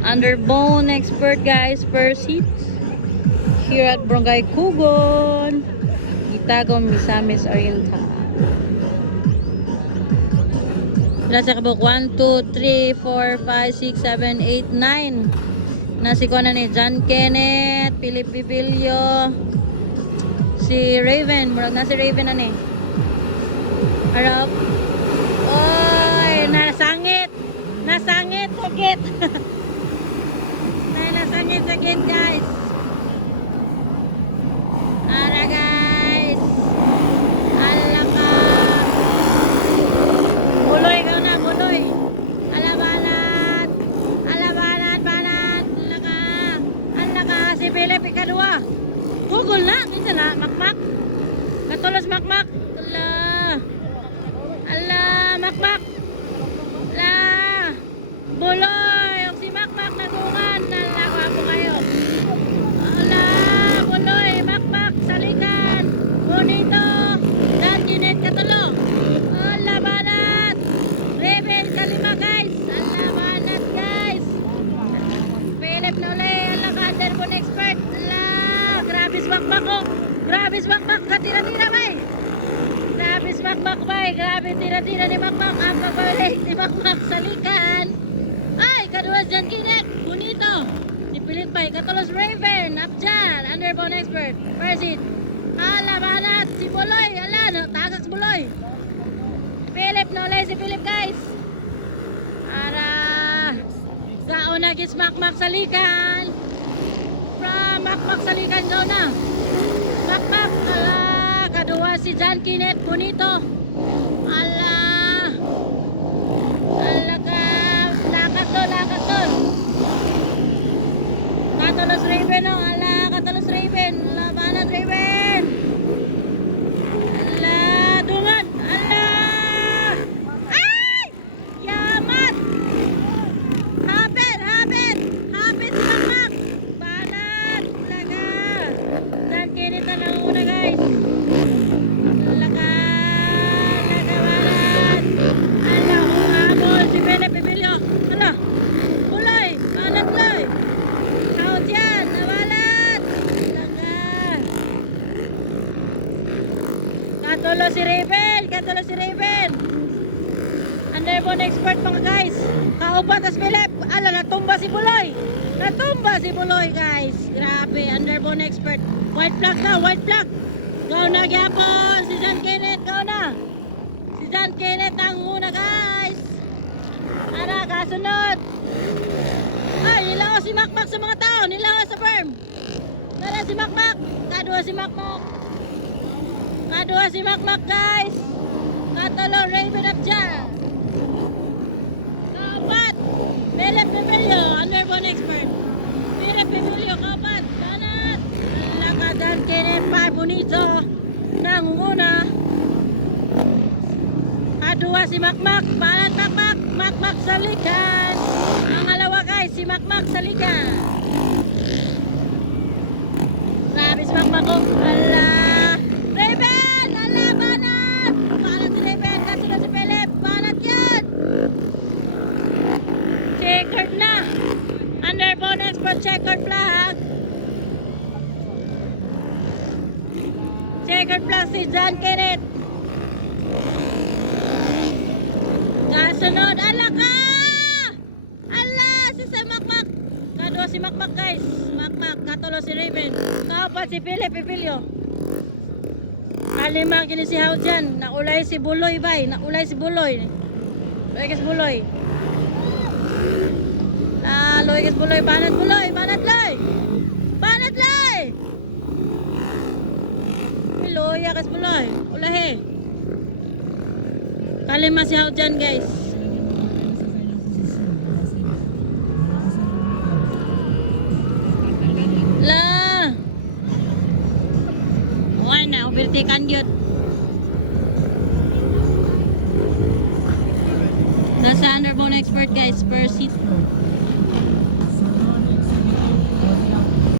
Underbone expert guys per seat. Here at Barangay Kugon, Gitagom, Misamis Oriental. Wala sa kabuk 1, 2, 3, 4, 5, 6, 7, 8, 9. Nasikuha na ni John Kenneth, Philip Pivilio, si Raven. Murag na si Raven na ni. Harap. Oy, nasangit. Nasangit sakit. Nasangit sakit guys. Ara guys. Ala ka. Buloy ka na, buloy. Ala banat. Ala banat, banat. Ala ka. Ala ka. Si Philip ikadua. Google na. Minsan na. Makmak. Katulos makmak. Ala. Ala. Makmak. Ala. Buloy. Yung si makmak natungan. Ala ka po kayo. Ala. Buloy. Makmak. Salikan. Bonito. Dan Ginit katulo. Ala banat. Raven kalima guys. Ala banat guys. Philip na ulit. Ala ka. Underbone expert. Ala. Grabe smakmak ko. Grabe smakmak. Katira-tira ba eh. Grabe smakmak ba eh. Grabe tira-tira ni makmak. Ang pagbalit ni makmak. Salikan. Ay, kadua dyan Ginit. Bonito. Si Philip ba eh. Katulos Raven. Abjan. Underbone expert. President. Ala banat. Si Buloy. Ala. No, tagak si Buloy. Philip na ulit si Philip guys. Para gauna gis makmak salikan. From makmak salikan gauna. Makmak ala kadua si John Kenneth Bonito. Ala. Ala ka lakat don. Katulos Raven no. Ala katulos Raven. Ala banat Raven. Ala dungan. Ala. Ay! Yaman! Hapit si makmak. Banat. Laga. Dan kinita na una guys. Laga. Laga banat. Ala, humabol si Philip Pivilio. Ala. Buloy. Banat buloy. Out yan. Nawalat. Laga. Katulo si Raven. Katulo si Raven. Underbone expert mga guys. Kaupat as Philip. Ala, natumba si Buloy. Natumba si Buloy guys. Grabe, underbone expert. White flag na, white flag. Gaw na gyapon. Si John Kenneth, gaw na. Si John Kenneth ang una guys. Ara, kasunod. Ay, nilaw si Makmak sa mga tao. Nilaw sa firm. Tara si Makmak. Kadua si Makmak. Kadua si Makmak guys. Katulo Raven Abjan. Kapat. Philip Pivilio, underbone expert. Philip Pivilio, kapat. Banat. Lakadan Kenneth pa Bonito. Nangunguna. Kadua si Makmak. Banat Makmak. Makmak salikan. Ang alawa guys, si Makmak salikan. Grabe si Makmak ko. Ala. Raven! Ala, banat! Banat si Raven. Kasunod si Philip. Banat yan. Checkered na. Underbone expert checkered flag. Checkered flag si John Kenneth. Kasunod. Ala ka! Ala! Si Makmak. Kadua si Makmak guys. Makmak. Katulo si Raven. Kaupat si Philip Pivilio. Kalima kini si Hao dyan. Naulay si Buloy bay. Naulay si Buloy. Loy Buloy. Loy Buloy. Banat Buloy. Banat Loy. Banat Loy. Loy kas Buloy. Ulahe. Kalima si Hao dyan guys. La. Na overtaken yun. Nasa underbone expert guys per seat.